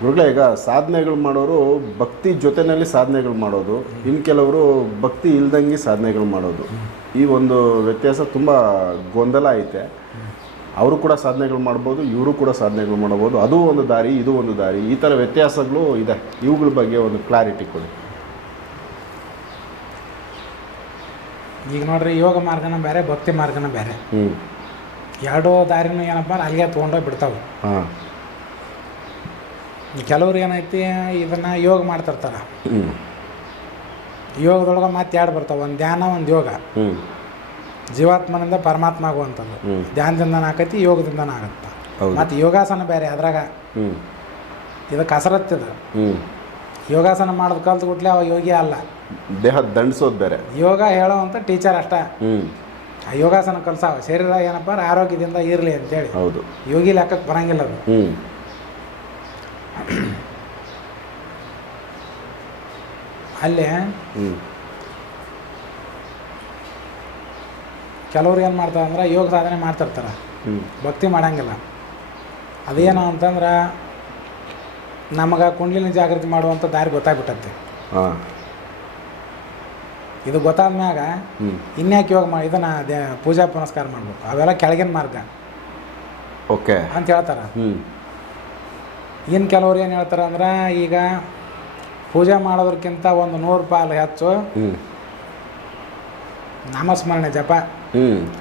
ಗುರುಗಳೇ ಈಗ ಸಾಧನೆಗಳು ಮಾಡೋರು ಭಕ್ತಿ ಜೊತೆಯಲ್ಲಿ ಸಾಧನೆಗಳು ಮಾಡೋದು. ಇನ್ನು ಕೆಲವರು ಭಕ್ತಿ ಇಲ್ದಂಗೆ ಸಾಧನೆಗಳು ಮಾಡೋದು. ಈ ಒಂದು ವ್ಯತ್ಯಾಸ ತುಂಬ ಗೊಂದಲ ಐತೆ. ಅವರು ಕೂಡ ಸಾಧನೆಗಳು ಮಾಡ್ಬೋದು ಇವರು ಕೂಡ ಸಾಧನೆಗಳು ಮಾಡ್ಬೋದು ಅದು ಒಂದು ದಾರಿ ಇದು ಒಂದು ದಾರಿ. ಈ ಥರ ವ್ಯತ್ಯಾಸಗಳು ಇದೆ. ಇವುಗಳ ಬಗ್ಗೆ ಒಂದು ಕ್ಲಾರಿಟಿ ಕೊಡಿ. ಈಗ ನೋಡ್ರಿ ಯೋಗ ಮಾರ್ಗನ ಬೇರೆ ಭಕ್ತಿ ಮಾರ್ಗನ ಬೇರೆ. ಎರಡೂ ದಾರಿನೂ ಏನಪ್ಪ ಅಲ್ಲಿಗೆ ತೊಗೊಂಡೋಗಿ ಬಿಡ್ತಾವೆ. ಹಾಂ. ಕೆಲವ್ರು ಏನೈತಿ ಇದನ್ನು ಯೋಗ ಮಾಡ್ತಿರ್ತಾರೆ. ಯೋಗದೊಳಗ ಮತ್ತೆ ಎರಡು ಬರ್ತಾವೆ? ಒಂದು ಧ್ಯಾನ ಒಂದು ಯೋಗ. ಜೀವಾತ್ಮನಿಂದ ಪರಮಾತ್ಮ ಆಗುವಂಥದ್ದು. ಧ್ಯಾನದಿಂದ ಧ್ಯಾನದಿಂದನ ಆಕೈತಿ ಯೋಗದಿಂದನ ಆಗತ್ತೆ. ಮತ್ತೆ ಯೋಗಾಸನ ಬೇರೆ ಅದ್ರಾಗ. ಇದು. ಕಸರತ್ತಿದ ಯೋಗಾಸನ ಮಾಡೋದು ಕಲ್ತು ಕೂಡಲೇ ಅವ ಯೋಗಿ ಅಲ್ಲ. ದೇಹ ದಂಡಿಸೋದು ಬೇರೆ. ಯೋಗ ಹೇಳೋವಂಥ ಟೀಚರ್ ಅಷ್ಟೇ. ಆ ಯೋಗಾಸನ ಕಲ್ಸಾವ. ಶರೀರ ಏನಪ್ಪ? ಆರೋಗ್ಯದಿಂದ ಇರಲಿ ಅಂತೇಳಿ. ಹೌದು. ಯೋಗಿ ಲೆಕ್ಕಕ್ಕೆ ಬರಂಗಿಲ್ಲ ಅದು. ಅಲ್ಲಿ? ಕೆಲವ್ರು ಏನು ಮಾಡ್ತಾರೆ ಅಂದ್ರೆ ಯೋಗ ಸಾಧನೆ ಮಾಡ್ತಿರ್ತಾರೆ. ಭಕ್ತಿ ಮಾಡಂಗಿಲ್ಲ. ಅದೇನು ಅಂತಂದ್ರೆ ನಮಗೆ ಕುಂಡ್ಲಿನ ಜಾಗೃತಿ ಮಾಡುವಂಥ ದಾರಿ ಗೊತ್ತಾಗ್ಬಿಟ್ಟತ್ತೆ ಇದು ಗೊತ್ತಾದ ಮ್ಯಾಗ ಇನ್ಯಾಕೆ ಯೋಗ ಮಾಡಿ ಇದನ್ನ ಪೂಜಾ ಪುನಸ್ಕಾರ ಮಾಡ್ಬೇಕು. ಅವೆಲ್ಲ ಕೆಳಗಿನ ಮಾರ್ಗ. ಓಕೆ. ಅಂತ ಹೇಳ್ತಾರೆ. ಇನ್ನು ಕೆಲವ್ರು ಏನು ಹೇಳ್ತಾರೆ ಅಂದ್ರೆ ಈಗ ಪೂಜೆ ಮಾಡೋದಕ್ಕಿಂತ ಒಂದು ನೂರು ರೂಪಾಯಿ ಹೆಚ್ಚು. ನಾಮಸ್ಮರಣೆ ಜಪ.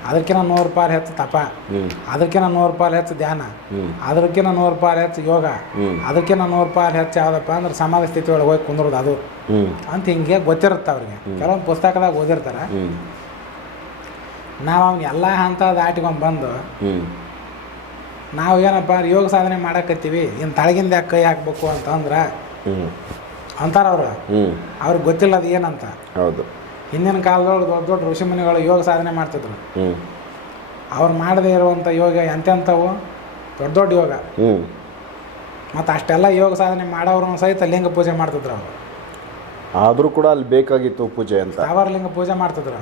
ಅದಕ್ಕಿಂತ ನೂರು ರೂಪಾಯಿ ಹೆಚ್ಚು ತಪ. ಅದಕ್ಕಿಂತ ನೂರು ರೂಪಾಯಿ ಹೆಚ್ಚು ಧ್ಯಾನ. ಅದಕ್ಕಿಂತ ನೂರು ರೂಪಾಯಿ ಹೆಚ್ಚು ಯೋಗ. ಅದಕ್ಕಿಂತ ನೂರು ರೂಪಾಯಿ ಹೆಚ್ಚು ಯಾವುದಪ್ಪ ಅಂದ್ರೆ ಸಮಾಧಿ ಸ್ಥಿತಿ ಒಳಗೆ ಹೋಗಿ ಕುಂದ್ರೋದು ಅದು. ಅಂತ ಹಿಂಗೆ ಗೊತ್ತಿರುತ್ತೆ ಅವ್ರಿಗೆ. ಕೆಲವೊಂದು ಪುಸ್ತಕದಾಗ ಓದಿರ್ತಾರೆ. ನಾವು ಅವ್ನ ಎಲ್ಲ ಹಂತ ದಾಟ್ಕೊಂಡ್ ಬಂದು ನಾವು ಏನಪ್ಪ ಯೋಗ ಸಾಧನೆ ಮಾಡಕತ್ತೀವಿ ಇನ್ನು ತಳಗಿಂದ ಯಾಕೆ ಕೈ ಹಾಕ್ಬೇಕು ಅಂತಂದ್ರೆ ಅಂತಾರ ಅವ್ರು ಅವ್ರಿಗೆ ಗೊತ್ತಿಲ್ಲ ಅದು ಏನಂತ. ಹೌದು. ಹಿಂದಿನ ಕಾಲದೊಳಗೆ ದೊಡ್ಡ ದೊಡ್ಡ ಋಷಿಮುನಿಗಳು ಯೋಗ ಸಾಧನೆ ಮಾಡ್ತಿದ್ರು. ಅವ್ರು ಮಾಡದೇ ಇರುವಂಥ ಯೋಗ ಎಂತೆಂಥವು? ದೊಡ್ಡ ದೊಡ್ಡ ಯೋಗ. ಮತ್ತು ಅಷ್ಟೆಲ್ಲ ಯೋಗ ಸಾಧನೆ ಮಾಡೋರು ಸಹಿತ ಲಿಂಗ ಪೂಜೆ ಮಾಡ್ತಿದ್ರು ಅವರು. ಆದರೂ ಕೂಡ ಅಲ್ಲಿ ಬೇಕಾಗಿತ್ತು ಪೂಜೆ ಅಂತ. ಸಾವಿರ ಲಿಂಗ ಪೂಜೆ ಮಾಡ್ತಿದ್ರು.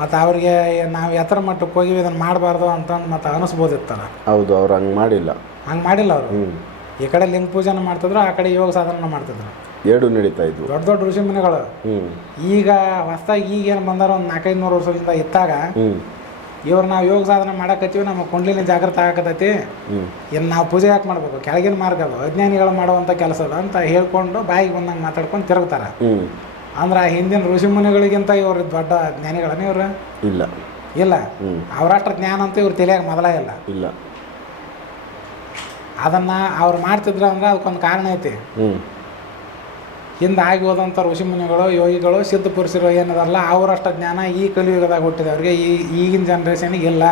ಮತ್ತು ಅವ್ರಿಗೆ ನಾವು ಎತ್ತರ ಮಟ್ಟಕ್ಕೆ ಹೋಗಿ ಇದನ್ನು ಮಾಡಬಾರ್ದು ಅಂತಂದು ಮತ್ತು ಅನಿಸ್ಬೋದಿತ್ತಲ್ಲ. ಹೌದು ಅವ್ರು ಹಂಗೆ ಮಾಡಿಲ್ಲ. ಹಂಗೆ ಮಾಡಿಲ್ಲ ಅವರು. ಈ ಕಡೆ ಲಿಂಗ ಪೂಜೆನ ಮಾಡ್ತಿದ್ರು ಆ ಕಡೆ ಯೋಗ ಸಾಧನೆ ಮಾಡ್ತಿದ್ರು. ಎರಡು ನಡೀತಾ ಇದ್ವು. ದೊಡ್ಡ ದೊಡ್ಡ ಋಷಿ ಮನೆಗಳು. ಈಗ ಹೊಸ್ದಾಗಿ ಈಗೇನು ಬಂದಾರ ಒಂದು ನಾಲ್ಕೈದು ನೂರು ವರ್ಷದಿಂದ ಇತ್ತಾಗ ಇವ್ರು ನಾವು ಯೋಗ ಸಾಧನೆ ಮಾಡಕತ್ತೀವಿ ನಮ್ಮ ಕುಂಡ್ಲಿನ ಜಾಗೃತ ಆಗಕತ್ತೈತಿ. ಇನ್ನು ನಾವು ಪೂಜೆ ಯಾಕೆ ಮಾಡ್ಬೇಕು? ಕೆಳಗಿನ ಮಾರ್ಗ ಅದು ಅಜ್ಞಾನಿಗಳು ಮಾಡುವಂಥ ಕೆಲಸ ಅದು ಅಂತ ಹೇಳ್ಕೊಂಡು ಬಾಯಿಗೆ ಬಂದಂಗೆ ಮಾತಾಡ್ಕೊಂಡು ತಿರುಗ್ತಾರೆ. ಅಂದ್ರೆ ಆ ಹಿಂದಿನ ಋಷಿಮುನಿಗಳಿಗಿಂತ ಇವರು ದೊಡ್ಡ ಜ್ಞಾನಿಗಳನ್ನ ಇವರು? ಇಲ್ಲ. ಇಲ್ಲ. ಅವರಷ್ಟು ಜ್ಞಾನ ಅಂತ ಇವ್ರು ತಿಳಿಯಾಗ ಮೊದಲ ಇಲ್ಲ. ಇಲ್ಲ ಅದನ್ನು ಅವ್ರು ಮಾಡ್ತಿದ್ರು ಅಂದ್ರೆ ಅದಕ್ಕೊಂದು ಕಾರಣ ಐತಿ. ಹಿಂದೆ ಆಗಿ ಹೋದಂಥ ಋಷಿಮುನಿಗಳು ಯೋಗಿಗಳು ಸಿದ್ಧ ಪುರುಷರು ಏನದಲ್ಲ ಅವರಷ್ಟು ಜ್ಞಾನ ಈ ಕಲಿಯುಗದಾಗ ಹುಟ್ಟಿದವ್ರಿಗೆ ಈ ಈಗಿನ ಜನ್ರೇಷನಿಗೆ ಇಲ್ಲ.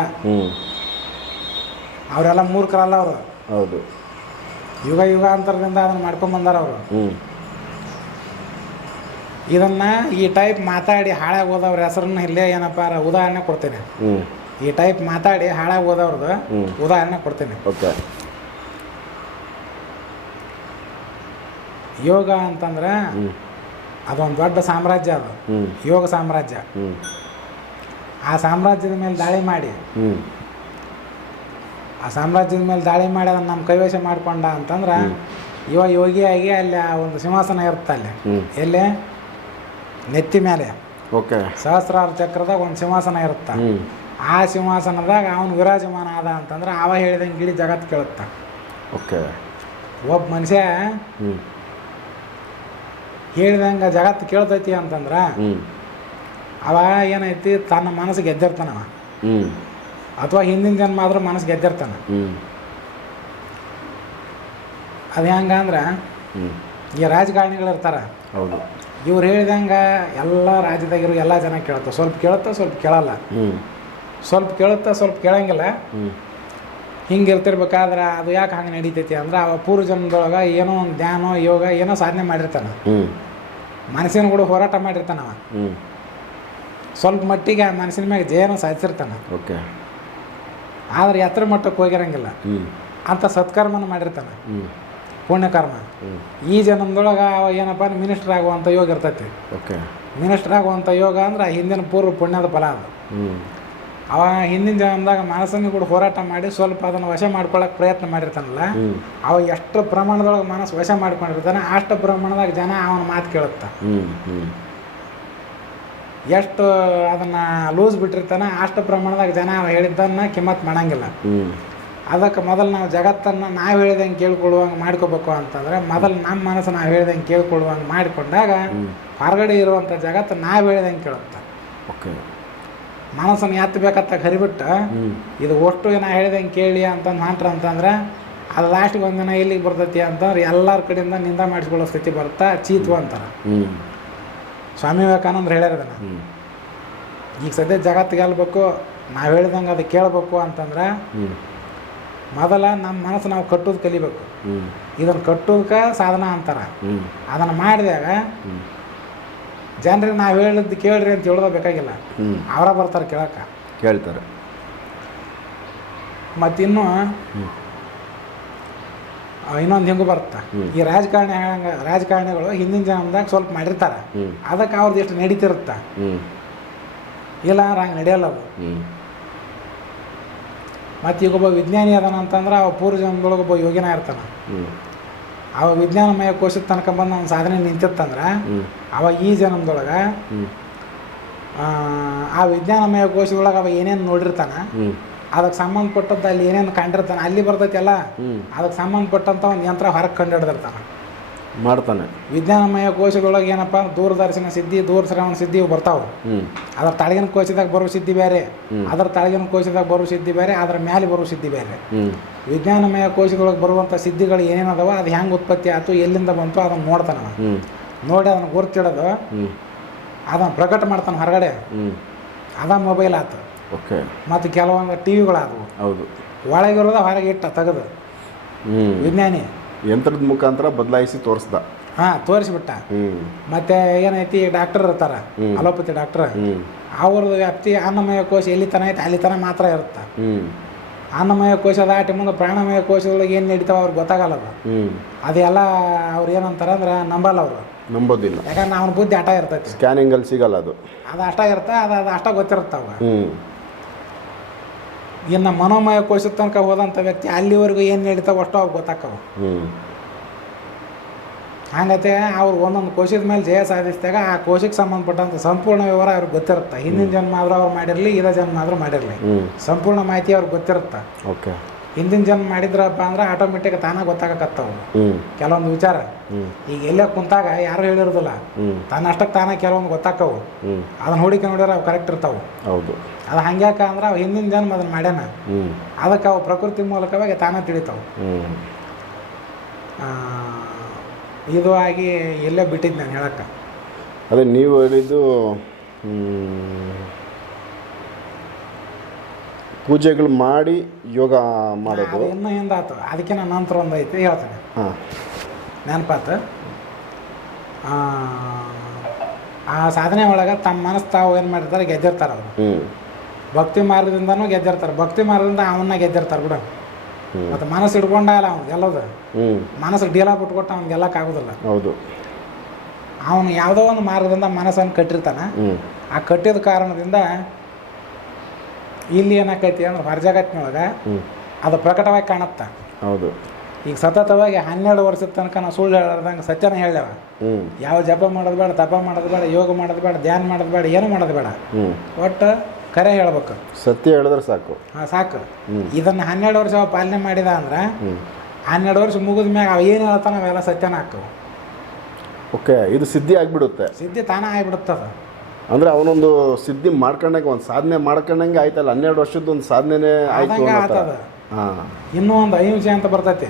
ಅವರೆಲ್ಲ ಮೂರ್ಖರಲ್ಲ ಅವರು. ಹೌದು. ಯುಗ ಯುಗಾಂತರದಿಂದ ಅದನ್ನು ಮಾಡ್ಕೊಂಬಂದಾರ ಅವರು. ಇದನ್ನ ಇದನ್ನು ಈ ಟೈಪ್ ಮಾತಾಡಿ ಹಾಳಾಗಿ ಹೋದವ್ರ ಹೆಸರನ್ನ ಇಲ್ಲೇ ಏನಪ್ಪ ಉದಾಹರಣೆ ಕೊಡ್ತೇನೆ. ಈ ಟೈಪ್ ಮಾತಾಡಿ ಹಾಳಾಗಿ ಹೋದವ್ರದ್ದು ಉದಾಹರಣೆ ಕೊಡ್ತೇನೆ. ಓಕೆ. ಯೋಗ ಅಂತಂದ್ರೆ ಅದೊಂದು ದೊಡ್ಡ ಸಾಮ್ರಾಜ್ಯ ಅದು. ಯೋಗ ಸಾಮ್ರಾಜ್ಯ. ಆ ಸಾಮ್ರಾಜ್ಯದ ಮೇಲೆ ದಾಳಿ ಮಾಡಿ. ಆ ಸಾಮ್ರಾಜ್ಯದ ಮೇಲೆ ದಾಳಿ ಮಾಡಿ ಅದನ್ನ ನಮ್ಮ ಕೈವಶ ಮಾಡ್ಕೊಂಡ ಅಂತಂದ್ರೆ ಇವ ಯೋಗಿಯಾಗಿ ಅಲ್ಲಿ ಆ ಒಂದು ಸಿಂಹಾಸನ ಇರುತ್ತೆ ಅಲ್ಲಿ. ಎಲ್ಲಿ? ನೆತ್ತಿ ಮೇಲೆ ಓಕೆ. ಸಹಸ್ರಾರು ಚಕ್ರದಾಗ ಒಂದು ಸಿಂಹಾಸನ ಇರುತ್ತೆ. ಆ ಸಿಂಹಾಸನದಾಗ ಅವನು ವಿರಾಜಮಾನ ಆದ ಅಂತಂದ್ರೆ ಅವ ಹೇಳಿದಂಗೆ ಇಡೀ ಜಗತ್ತು ಕೇಳುತ್ತೆ. ಓಕೆ. ಒಬ್ಬ ಮನುಷ್ಯ ಹೇಳಿದಂಗೆ ಜಗತ್ತು ಕೇಳ್ತೈತಿ ಅಂತಂದ್ರೆ ಅವ ಏನೈತಿ ತನ್ನ ಮನಸ್ಸು ಗೆದ್ದಿರ್ತಾನವ ಅಥವಾ ಹಿಂದಿನ ಜನ್ಮ ಆದ್ರೂ ಮನಸ್ಸು ಗೆದ್ದಿರ್ತಾನ. ಅದು ಹೆಂಗಂದ್ರೆ ಈ ರಾಜಕಾರಣಿಗಳು ಇರ್ತಾರ ಹೌದು. ಇವ್ರು ಹೇಳಿದಂಗೆ ಎಲ್ಲ ರಾಜ್ಯದಾಗಿರೋ ಎಲ್ಲ ಜನ ಕೇಳುತ್ತೆ ಸ್ವಲ್ಪ ಕೇಳುತ್ತಾ ಸ್ವಲ್ಪ ಕೇಳಲ್ಲ. ಸ್ವಲ್ಪ ಕೇಳುತ್ತೆ ಸ್ವಲ್ಪ ಕೇಳಂಗಿಲ್ಲ. ಹಿಂಗೆ ಇರ್ತಿರ್ಬೇಕಾದ್ರೆ ಅದು ಯಾಕೆ ಹಂಗೆ ನಡೀತೈತಿ ಅಂದ್ರೆ ಅವ ಪೂರ್ವ ಜನ್ಮದೊಳಗೆ ಏನೋ ಒಂದು ಧ್ಯಾನ ಯೋಗ ಏನೋ ಸಾಧನೆ ಮಾಡಿರ್ತಾನೆ. ಮನಸ್ಸಿನ ಕೂಡ ಹೋರಾಟ ಮಾಡಿರ್ತಾನವ ಸ್ವಲ್ಪ ಮಟ್ಟಿಗೆ ಆ ಮನಸ್ಸಿನ ಮ್ಯಾಗ ಜಯನ ಸಾಧಿಸಿರ್ತಾನ. ಓಕೆ. ಆದ್ರೆ ಎತ್ತರ ಮಟ್ಟಕ್ಕೆ ಹೋಗಿರಂಗಿಲ್ಲ. ಅಂತ ಸತ್ಕರ್ಮನ ಮಾಡಿರ್ತಾನೆ. ಪುಣ್ಯಕರ್ಮ. ಈ ಜನ್ಮದೊಳಗೆ ಅವ ಏನಪ್ಪ ಮಿನಿಸ್ಟರ್ ಆಗುವಂಥ ಯೋಗ ಇರ್ತೈತಿ. ಓಕೆ. ಮಿನಿಸ್ಟರ್ ಆಗುವಂಥ ಯೋಗ ಅಂದ್ರೆ ಆ ಹಿಂದಿನ ಪೂರ್ವ ಪುಣ್ಯದ ಫಲ ಅದು. ಅವ ಹಿಂದಿನ ಜನ್ಮದಾಗ ಮನಸ್ಸನ್ನು ಕೂಡ ಹೋರಾಟ ಮಾಡಿ ಸ್ವಲ್ಪ ಅದನ್ನು ವಶ ಮಾಡ್ಕೊಳ್ಳೋಕೆ ಪ್ರಯತ್ನ ಮಾಡಿರ್ತಾನಲ್ಲ ಅವ ಎಷ್ಟು ಪ್ರಮಾಣದೊಳಗೆ ಮನಸ್ಸು ವಶ ಮಾಡ್ಕೊಂಡಿರ್ತಾನೆ ಅಷ್ಟು ಪ್ರಮಾಣದಾಗ ಜನ ಅವನ ಮಾತು ಕೇಳುತ್ತಾ. ಎಷ್ಟು ಅದನ್ನು ಲೂಸ್ ಬಿಟ್ಟಿರ್ತಾನೆ ಅಷ್ಟು ಪ್ರಮಾಣದಾಗ ಜನ ಅವ ಹೇಳಿದ್ದನ್ನು ಕಿಮ್ಮತ್ ಮಾಡಂಗಿಲ್ಲ. ಅದಕ್ಕೆ ಮೊದಲು ನಾವು ಜಗತ್ತನ್ನು ನಾವು ಹೇಳ್ದಂಗೆ ಕೇಳ್ಕೊಳ್ಳುವಂಗೆ ಮಾಡ್ಕೋಬೇಕು ಅಂತಂದ್ರೆ ಮೊದಲು ನಮ್ಮ ಮನಸ್ಸು ನಾವು ಹೇಳ್ದಂಗೆ ಕೇಳ್ಕೊಳ್ಳುವಂಗೆ ಮಾಡಿಕೊಂಡಾಗ ಹೊರಗಡೆ ಇರುವಂಥ ಜಗತ್ತು ನಾವು ಹೇಳ್ದಂಗೆ ಕೇಳುತ್ತೆ. ಓಕೆ ಮನಸ್ಸನ್ನು ಎತ್ತಬೇಕಂತ ಕರಿಬಿಟ್ಟು ಹ್ಞೂ ಇದು ಒಟ್ಟು ನಾ ಹೇಳ್ದಂಗೆ ಕೇಳಿ ಅಂತಂದು ಮಾತ್ರ ಅಂತಂದ್ರೆ ಅದು ಲಾಸ್ಟಿಗೆ ಒಂದಿನ ಇಲ್ಲಿಗೆ ಬರ್ತೈತಿ ಅಂತಂದ್ರೆ ಎಲ್ಲರ ಕಡೆಯಿಂದ ನಿಂದ ಮಾಡಿಸ್ಕೊಳ್ಳೋ ಸ್ಥಿತಿ ಬರುತ್ತಾ ಚೀತು ಅಂತಾರೆ. ಸ್ವಾಮಿ ವಿವೇಕಾನಂದ್ರ ಹೇಳ್ಯಾರ ಅದನ್ನು. ಹ್ಞೂ ಈಗ ಸದ್ಯ ಜಗತ್ತು ಗೆಲ್ಬೇಕು ನಾವು ಹೇಳ್ದಂಗೆ ಅದು ಕೇಳಬೇಕು ಅಂತಂದ್ರೆ ಮೊದಲ ನಮ್ಮ ಮನಸ್ಸು ನಾವು ಕಟ್ಟೋದು ಕಲಿಬೇಕು. ಇದನ್ನು ಕಟ್ಟೋದಕ್ಕೆ ಸಾಧನ ಅಂತಾರೆ. ಅದನ್ನು ಮಾಡಿದಾಗ ಜನರಿಗೆ ನಾವು ಹೇಳಿದ್ದು ಕೇಳ್ರಿ ಅಂತ ಹೇಳೋದ ಬೇಕಾಗಿಲ್ಲ. ಅವರ ಬರ್ತಾರೆ ಕೇಳಕ್ಕೆ. ಕೇಳ್ತಾರೆ. ಮತ್ತಿನ್ನು ಇನ್ನೊಂದು ಹಿಂಗೂ ಬರುತ್ತೆ? ಈ ರಾಜಕಾರಣಿ ಹಂಗ ರಾಜಕಾರಣಿಗಳು ಹಿಂದಿನ ಜನ್ಮದಾಗ ಸ್ವಲ್ಪ ಮಾಡಿರ್ತಾರೆ. ಅದಕ್ಕೆ ಅವ್ರದ್ದು ಎಷ್ಟು ನಡೀತಿರುತ್ತೆ? ಇಲ್ಲ ಅಂದ್ರೆ ಹಂಗೆ ನಡೆಯಲ್ಲ ಅದು. ಮತ್ತು ಈಗ ಒಬ್ಬ ವಿಜ್ಞಾನಿ ಅದಾನ ಅಂತಂದ್ರೆ ಅವ ಪೂರ್ವ ಜನ್ಮದೊಳಗೆ ಒಬ್ಬ ಯೋಗಿನ ಇರ್ತಾನೆ. ಅವ ವಿಜ್ಞಾನಮಯ ಕೋಶದ ತನಕ ಬಂದು ಒಂದು ಸಾಧನೆ ನಿಂತಿತ್ತಂದ್ರೆ ಅವ ಈ ಜನ್ಮದೊಳಗೆ ಆ ವಿಜ್ಞಾನಮಯ ಕೋಶದೊಳಗೆ ಅವ ಏನೇನು ನೋಡಿರ್ತಾನೆ ಅದಕ್ಕೆ ಸಂಬಂಧಪಟ್ಟದ್ದು ಅಲ್ಲಿ ಏನೇನು ಕಂಡಿರ್ತಾನೆ ಅಲ್ಲಿ ಬರ್ತೈತಿ ಅಲ್ಲ? ಅದಕ್ಕೆ ಸಂಬಂಧಪಟ್ಟಂಥ ಒಂದು ಯಂತ್ರ ಹೊರಗೆ ಕಂಡು ಹಿಡ್ದಿರ್ತಾನೆ. ಮಾಡ್ತಾನೆ. ವಿಜ್ಞಾನಮಯ ಕೋಶದೊಳಗೆ ಏನಪ್ಪ? ದೂರದರ್ಶನ ಸಿದ್ಧಿ ದೂರಶ್ರವಣ ಸಿದ್ಧಿ ಇವು ಬರ್ತಾವೆ. ಅದ್ರ ತಳಗಿನ ಕೋಶದಾಗ ಬರೋ ಸಿದ್ಧಿ ಬೇರೆ. ಅದರ ತಳಗಿನ ಕೋಶದಾಗ ಬರೋ ಸಿದ್ಧಿ ಬೇರೆ ಅದ್ರ ಮ್ಯಾಲೆ ಬರೋ ಸಿದ್ಧಿ ಬೇರೆ. ವಿಜ್ಞಾನಮಯ ಕೋಶದೊಳಗೆ ಬರುವಂಥ ಸಿದ್ಧಿಗಳು ಏನೇನದವ ಅದು ಹೆಂಗೆ ಉತ್ಪತ್ತಿ ಆಯ್ತು ಎಲ್ಲಿಂದ ಬಂತು ಅದನ್ನು ನೋಡ್ತಾನೆ ನೋಡಿ ಅದನ್ನು ಗುರ್ತಿಡೋದು. ಅದನ್ನ ಪ್ರಕಟ ಮಾಡ್ತಾನೆ ಹೊರಗಡೆ. ಅದ ಮೊಬೈಲ್ ಆತು. ಓಕೆ. ಮತ್ತು ಕೆಲವೊಂದು ಟಿ ವಿಗಳಾದವು ಹೌದು. ಒಳಗಿರೋದ ಹೊರಗೆ ಇಟ್ಟ ತೆಗೆದು. ವಿಜ್ಞಾನಿ. ಯಂತ್ರದ ಮುಖಾಂತರ ಬದಲಾಯಿಸಿ ತೋರಿಸ್ದ. ಹಾಂ ತೋರಿಸ್ಬಿಟ್ಟ. ಮತ್ತೆ ಏನೈತಿ ಡಾಕ್ಟರ್ ಇರ್ತಾರ. ಅಲೋಪತಿ ಡಾಕ್ಟರ್ ಅವ್ರ ಅವ್ರದ್ದು ವ್ಯಾಪ್ತಿ ಅನ್ನಮಯ ಕೋಶ ಎಲ್ಲಿ ತನ ಐತೆ ಅಲ್ಲಿ ತನ ಮಾತ್ರ ಇರುತ್ತೆ. ಅನ್ನಮಯ ಕೋಶ ದಾಟಿ ಮುಂದೆ ಪ್ರಾಣಮಯ ಕೋಶದೊಳಗೆ ಏನು ನಡೀತಾವ ಅವ್ರಿಗೆ ಗೊತ್ತಾಗಲ್ಲ ಅದೆಲ್ಲ ಅವ್ರು ಏನಂತಾರ ಅಂದ್ರೆ ನಂಬಲ್ಲ ಅವರು. ನಂಬೋದಿಲ್ಲ. ಯಾಕಂದ್ರೆ ಅವ್ನ ಬುದ್ಧಿ ಅಟ ಇರ್ತೈತಿ. ಸ್ಕ್ಯಾನಿಂಗಲ್ಲಿ ಸಿಗಲ್ಲ ಅದು. ಅದು ಅಷ್ಟ ಇರುತ್ತೆ ಅದು ಅದು ಅಷ್ಟ ಗೊತ್ತಿರ್ತಾವ ಇನ್ನು ಮನೋಮಯ ಕೋಶದ ತನಕ ಹೋದಂಥ ವ್ಯಕ್ತಿ ಅಲ್ಲಿವರೆಗೂ ಏನು ನಡೀತಾವೆ ಅಷ್ಟು ಅವು ಗೊತ್ತಾಕವು ಹಂಗತೆ ಅವ್ರು ಒಂದೊಂದು ಕೋಶದ ಮೇಲೆ ಜಯ ಸಾಧಿಸಿದಾಗ ಆ ಕೋಶಕ್ಕೆ ಸಂಬಂಧಪಟ್ಟಂಥ ಸಂಪೂರ್ಣ ವಿವರ ಅವ್ರಿಗೆ ಗೊತ್ತಿರುತ್ತೆ. ಹಿಂದಿನ ಜನ್ಮ ಆದರೂ ಅವ್ರು ಮಾಡಿರಲಿ ಇದೇ ಜನ್ಮ ಆದರೂ ಮಾಡಿರಲಿ. ಸಂಪೂರ್ಣ ಮಾಹಿತಿ ಅವ್ರಿಗೆ ಗೊತ್ತಿರುತ್ತೆ. ಓಕೆ. ಹಿಂದಿನ ಜನ್ಮ ಮಾಡಿದ್ರಪ್ಪ ಅಂದ್ರೆ ಆಟೋಮೆಟಿಕ್ ತಾನೇ ಗೊತ್ತಾಗಕತ್ತವು. ಕೆಲವೊಂದು ವಿಚಾರ. ಈಗ ಎಲ್ಲೇ ಕುಂತಾಗ ಯಾರು ಹೇಳಿರೋದಿಲ್ಲ. ತಾನಷ್ಟಕ್ಕೆ ತನ್ನಷ್ಟಕ್ಕೆ ತಾನೇ ಕೆಲವೊಂದು ಗೊತ್ತಾಕವು. ಅದನ್ನ ಹುಡುಕಿ ನೋಡಿದ್ರೆ ಅವು ಕರೆಕ್ಟ್ ಇರ್ತಾವು. ಹೌದು. ಅದು ಹಂಗ್ಯಾಕ ಅಂದ್ರೆ ಅವು ಹಿಂದಿನ ಜನ್ಮ ಅದನ್ನ ಮಾಡ್ಯಾನ. ಅದಕ್ಕೆ ಅವು ಪ್ರಕೃತಿ ಮೂಲಕವಾಗಿ ತಾನೇ ತಿಳಿತಾವು. ಇದು ಆಗಿ ಎಲ್ಲೇ ಬಿಟ್ಟಿದ್ದು ನಾನು ಹೇಳಕ್ಕೆ. ಅದೇ ನೀವು ಹೇಳಿದ್ದು ಪೂಜೆಗಳು ಮಾಡಿ ಯೋಗ ಮಾಡೋದು. ಅದು ಇನ್ನೂ ಹಿಂದಾತು ಅದಕ್ಕೆ ನನ್ನ ನಂತರ ಒಂದು ಐತಿ ಹೇಳ್ತೇನೆ. ಹಾಂ. ನೆನಪಾತು. ಆ, ಆ ಸಾಧನೆ ಒಳಗೆ ತಮ್ಮ ಮನಸ್ಸು ತಾವು ಏನು ಮಾಡಿರ್ತಾರೆ ಗೆದ್ದಿರ್ತಾರೆ ಅವರು. ಹ್ಞೂ ಭಕ್ತಿ ಮಾರ್ಗದಿಂದನೂ ಗೆದ್ದಿರ್ತಾರೆ. ಭಕ್ತಿ ಮಾರ್ಗದಿಂದ ಅವನ್ನ ಗೆದ್ದಿರ್ತಾರೆ ಬಿಡ. ಮತ್ತು ಮನಸ್ಸು ಹಿಡ್ಕೊಂಡಲ್ಲ ಅವ್ನು ಗೆಲ್ಲೋದು ಹ್ಞೂ ಮನಸ್ಸು ಡೀಲ ಬಿಟ್ಕೊಟ್ಟು ಅವ್ನು ಗೆಲ್ಲಕ್ಕಾಗೋದಿಲ್ಲ ಹೌದು. ಅವನು ಯಾವುದೋ ಒಂದು ಮಾರ್ಗದಿಂದ ಮನಸ್ಸನ್ನು ಕಟ್ಟಿರ್ತಾನೆ. ಆ ಕಟ್ಟಿದ ಕಾರಣದಿಂದ ಇಲ್ಲಿ ಏನಾಕೈತಿ ಅಂದ್ರೆ ಹೊರ ಜಗತ್ತಿನೊಳಗೆ ಹ್ಞೂ ಅದು ಪ್ರಕಟವಾಗಿ ಕಾಣುತ್ತೆ. ಹೌದು. ಈಗ ಸತತವಾಗಿ ಹನ್ನೆರಡು ವರ್ಷದ ತನಕ ನಾವು ಸುಳ್ಳು ಹೇಳದಂಗೆ ಸತ್ಯನ ಹೇಳ್ಯಾವ. ಯಾವ ಜಪ ಮಾಡೋದು ಬೇಡ ತಪ ಮಾಡೋದು ಬೇಡ ಯೋಗ ಮಾಡೋದು ಬೇಡ ಧ್ಯಾನ ಮಾಡೋದು ಬೇಡ ಏನು ಮಾಡೋದು ಬೇಡ. ಒಟ್ಟು ಕರೆ ಹೇಳ್ಬೇಕು. ಸತ್ಯ ಹೇಳಿದ್ರೆ ಸಾಕು. ಹಾಂ ಸಾಕು. ಇದನ್ನ ಹನ್ನೆರಡು ವರ್ಷ ಪಾಲನೆ ಮಾಡಿದ ಅಂದ್ರೆ ಹನ್ನೆರಡು ವರ್ಷ ಮುಗಿದ ಮ್ಯಾಗ ಅವ ಏನು ಹೇಳ್ತಾನೆ ಅವೆಲ್ಲ ಸತ್ಯನ ಹಾಕವು ಓಕೆ ಇದು ಸಿದ್ಧಿ ಆಗಿಬಿಡುತ್ತೆ. ಸಿದ್ಧಿ ತಾನೇ ಆಗಿಬಿಡುತ್ತದ. ಅಂದರೆ ಅವನೊಂದು ಸಿದ್ಧಿ ಮಾಡ್ಕೊಂಡಂಗೆ ಒಂದು ಸಾಧನೆ ಮಾಡ್ಕೊಂಡಂಗೆ ಆಯ್ತಲ್ಲ ಹನ್ನೆರಡು ವರ್ಷದ ಒಂದು ಸಾಧನೆ ಆಯ್ತು ಆತದ. ಇನ್ನೂ ಒಂದು ಅಹಿಂಸೆ ಅಂತ ಬರ್ತೈತಿ.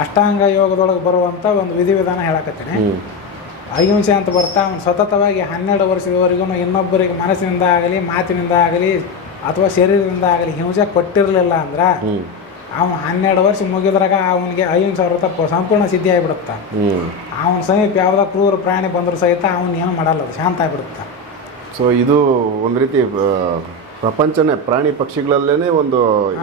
ಅಷ್ಟಾಂಗ ಯೋಗದೊಳಗೆ ಬರುವಂತ ಒಂದು ವಿಧಿವಿಧಾನ ಹೇಳಕತ್ತೀನಿ. ಅಹಿಂಸೆ ಅಂತ ಬರ್ತಾ ಅವನು ಸತತವಾಗಿ ಹನ್ನೆರಡು ವರ್ಷದವರೆಗೂ ಇನ್ನೊಬ್ಬರಿಗೆ ಮನಸ್ಸಿನಿಂದ ಆಗಲಿ ಮಾತಿನಿಂದ ಆಗಲಿ ಅಥವಾ ಶರೀರದಿಂದ ಆಗಲಿ ಹಿಂಸೆ ಕೊಟ್ಟಿರಲಿಲ್ಲ ಅಂದ್ರೆ ಅವನು ಹನ್ನೆರಡು ವರ್ಷ ಮುಗಿದ್ರಾಗ ಅವನಿಗೆ ಅಹಿಂಸೆ ಸಂಪೂರ್ಣ ಸಿದ್ಧಿ ಆಗಿಬಿಡುತ್ತ. ಅವನ ಸಮೀಪ ಯಾವುದೋ ಕ್ರೂರ ಪ್ರಾಣಿ ಬಂದರೂ ಸಹಿತ ಅವನು ಏನು ಮಾಡಲ್ಲ ಶಾಂತ ಆಗಿಬಿಡುತ್ತೆ. ಸೊ ಇದು ಒಂದು ರೀತಿ ಪ್ರಪಂಚನೇ ಪ್ರಾಣಿ ಪಕ್ಷಿಗಳಲ್ಲೇನೆ ಒಂದು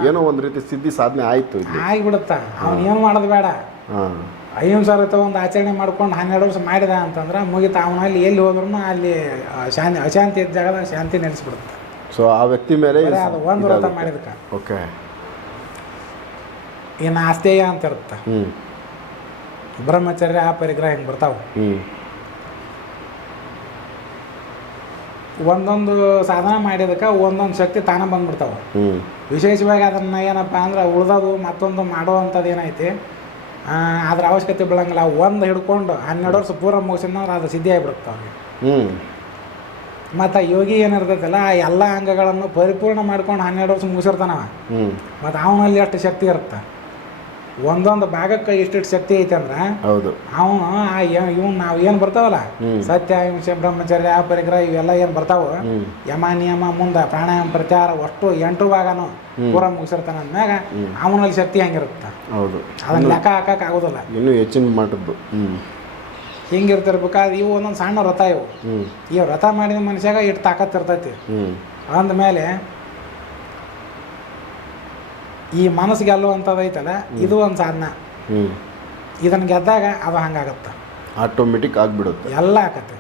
ಏನೋ ಒಂದು ರೀತಿ ಸಿದ್ಧಿ ಸಾಧನೆ ಆಯಿತು ಇಲ್ಲಿ. ಆಗಿಬಿಡುತ್ತ? ಅವನು ಏನು ಮಾಡೋದು ಬೇಡ. ಹಾಂ. ಅಹಿಂಸಾ ವ್ರತ ಒಂದು ಆಚರಣೆ ಮಾಡ್ಕೊಂಡು ಹನ್ನೆರಡು ವರ್ಷ ಮಾಡಿದ ಅಂತಂದ್ರೆ ಮುಗಿತ? ಅವನಲ್ಲಿ ಎಲ್ಲಿ ಹೋದ್ರೂ ಅಲ್ಲಿ ಶಾಂತಿ ಅಶಾಂತಿ ಇದ್ದ ಜಾಗದಾಗ ಶಾಂತಿ ನೆಲೆಸ್ಬಿಡುತ್ತೆ. ಸೊ ಆ ವ್ಯಕ್ತಿ ಮೇಲೆ ಅದು ಒಂದು ವ್ರತ ಮಾಡಿದಕ್ಕೆ ಓಕೆ ಏನು ಆಸ್ತೇಯ ಅಂತ ಇರುತ್ತೆ? ಬ್ರಹ್ಮಚರ್ಯ ಆ ಪರಿಗ್ರಹ ಹಿಂಗೆ ಬರ್ತಾವೆ ಹ್ಞೂ ಒಂದೊಂದು ಸಾಧನ ಮಾಡಿದಕ್ಕೆ ಒಂದೊಂದು ಶಕ್ತಿ ತಾನೇ ಬಂದ್ಬಿಡ್ತಾವೆ. ವಿಶೇಷವಾಗಿ ಅದನ್ನು ಏನಪ್ಪ ಅಂದ್ರೆ ಉಳ್ದದು ಮತ್ತೊಂದು ಮಾಡುವಂಥದ್ದು ಏನೈತಿ ಅದ್ರ ಅವಶ್ಯಕತೆ ಬೀಳಂಗಿಲ್ಲ ಒಂದು ಹಿಡ್ಕೊಂಡು ಹನ್ನೆರಡು ವರ್ಷ ಪೂರ ಮುಗಿಸಿದ್ರೆ ಅದು ಸಿದ್ಧಿ ಆಗಿಬಿಡುತ್ತೆ ಅವ್ರಿಗೆ ಮತ್ತು ಯೋಗಿ ಏನಿರ್ತೈತಲ್ಲ ಆ ಎಲ್ಲ ಅಂಗಗಳನ್ನು ಪರಿಪೂರ್ಣ ಮಾಡ್ಕೊಂಡು ಹನ್ನೆರಡು ವರ್ಷ ಮುಗಿಸಿರ್ತಾನವ. ಮತ್ತು ಅವನಲ್ಲಿ ಅಷ್ಟು ಶಕ್ತಿ ಇರುತ್ತೆ. ಒಂದೊಂದು ಭಾಗಕ್ಕೆ ಇಷ್ಟಿಷ್ಟು ಶಕ್ತಿ ಐತೆ ಅಂದ್ರೆ ಹೌದು. ಅವನು ಆ ಇವ್ನು ನಾವು ಏನು ಬರ್ತಾವಲ್ಲ. ಸತ್ಯ ಹಿಂಸೆ ಬ್ರಹ್ಮಚರ್ಯ ಪರಿಗ್ರಹ ಇವೆಲ್ಲ ಏನು ಬರ್ತಾವ? ಯಮ ನಿಯಮ ಮುಂದೆ ಪ್ರಾಣಾಯಾಮ ಪ್ರಚಾರ ಅಷ್ಟು ಎಂಟು ಭಾಗನು. ಪೂರ ಮುಗಿಸಿರ್ತಾನ ಅಂದಾಗ ಅವನಲ್ಲಿ ಶಕ್ತಿ ಹೆಂಗಿರುತ್ತೆ? ಹೌದು. ಅದನ್ನ ಲೆಕ್ಕ ಹಾಕಕ್ಕೆ ಆಗೋದಿಲ್ಲ. ಇನ್ನು ಹೆಚ್ಚಿನ ಮಟ್ಟದ್ದು. ಹಿಂಗಿರ್ತಿರ್ಬೇಕಾದ್ರೆ ಇವು ಒಂದೊಂದು ಸಣ್ಣ ರಥ ಇವು. ಈ ವ್ರತ ಮಾಡಿದ ಮನುಷ್ಯಾಗ ಇಟ್ಟು ತಾಕತ್ತಿರ್ತೈತಿ ಅಂದಮೇಲೆ ಈ ಮನಸ್ಸು ಐತಲ್ಲ ಇದು ಒಂದು ಸಾಧನ. ಇದನ್ನು ಗೆದ್ದಾಗ ಅದು ಹಂಗಾಗತ್ತೆ. ಆಟೋಮೆಟಿಕ್ ಆಗಿಬಿಡುತ್ತೆ. ಎಲ್ಲ ಆಕತ್ತೆ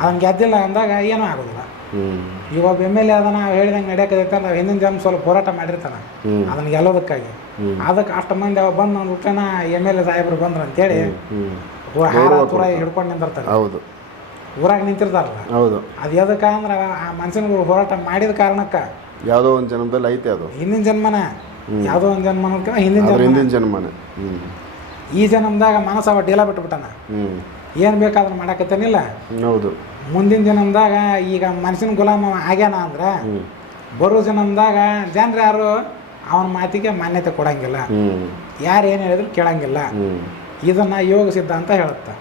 ಅದನ್ನು ಗೆದ್ದಿಲ್ಲ ಅಂದಾಗ ಏನೂ ಆಗೋದಿಲ್ಲ. ಇವಾಗ ಎಂ ಎಲ್ ಎ ಅದನ್ನ ಹೇಳಿದಂಗೆ ನಡೆಯಕೈತೆ ಹಿಂದಿನ ಜನ ಸ್ವಲ್ಪ ಹೋರಾಟ ಮಾಡಿರ್ತಾನೆ. ಅದನ್ನ ಗೆಲ್ಲೋದಕ್ಕಾಗಿ. ಅದಕ್ಕೆ ಅಷ್ಟು ಮಂದಿ ಅವ ಬಂದು ನನ್ನ ಹುಟ್ಟನ ಎಂ ಎಲ್ ಎ ಸಾಹೇಬ್ರು ಬಂದ್ರು ಅಂತೇಳಿ ಹಾರ ತುರ ಹಿಡ್ಕೊಂಡು ನಿಂದಿರ್ತಾರೆ. ಹೌದು. ಊರಾಗ ನಿಂತಿರ್ತಾರಲ್ಲ. ಹೌದು. ಅದು ಎದಕ್ಕೆ ಅಂದ್ರೆ ಆ ಮನುಷ್ಯನಿಗೆ ಹೋರಾಟ ಮಾಡಿದ ಕಾರಣಕ್ಕೆ ಯಾವುದೋ ಒಂದು ಜನ್ಮದಲ್ಲಿ ಐತೆ ಅದು. ಹಿಂದಿನ ಜನ್ಮನ. ಯಾವುದೋ ಒಂದು ಜನ್ಮ ಅನ್ನೋದ್ಕಿಂತ ಹಿಂದಿನ ಅದ್ರ ಜನ್ಮ ಹಿಂದಿನ ಜನ್ಮನೆ. ಹ್ಞೂ ಈ ಜನ್ಮದಾಗ ಮನಸ್ಸು ಅವ ಡೀಲ ಬಿಟ್ಬಿಟ್ಟಾನ ಹ್ಞೂ ಏನು ಬೇಕಾದ್ರೂ ಮಾಡಕತ್ತೇನಿಲ್ಲ. ಹೌದು. ಮುಂದಿನ ಜನ್ಮದಾಗ ಈಗ ಮನುಷ್ಯನ ಗುಲಾಮ ಅವ ಆಗ್ಯಾನ ಅಂದ್ರೆ ಹ್ಞೂ ಬರೋ ಜನ್ಮದಾಗ ಜನರು ಯಾರು? ಅವನ ಮಾತಿಗೆ ಮಾನ್ಯತೆ ಕೊಡಂಗಿಲ್ಲ. ಹ್ಞೂ ಯಾರು ಏನು ಹೇಳಿದ್ರು ಕೇಳಂಗಿಲ್ಲ. ಇದನ್ನ ಇದನ್ನು ಯೋಗ ಸಿದ್ಧಾಂತ ಹೇಳುತ್ತೆ.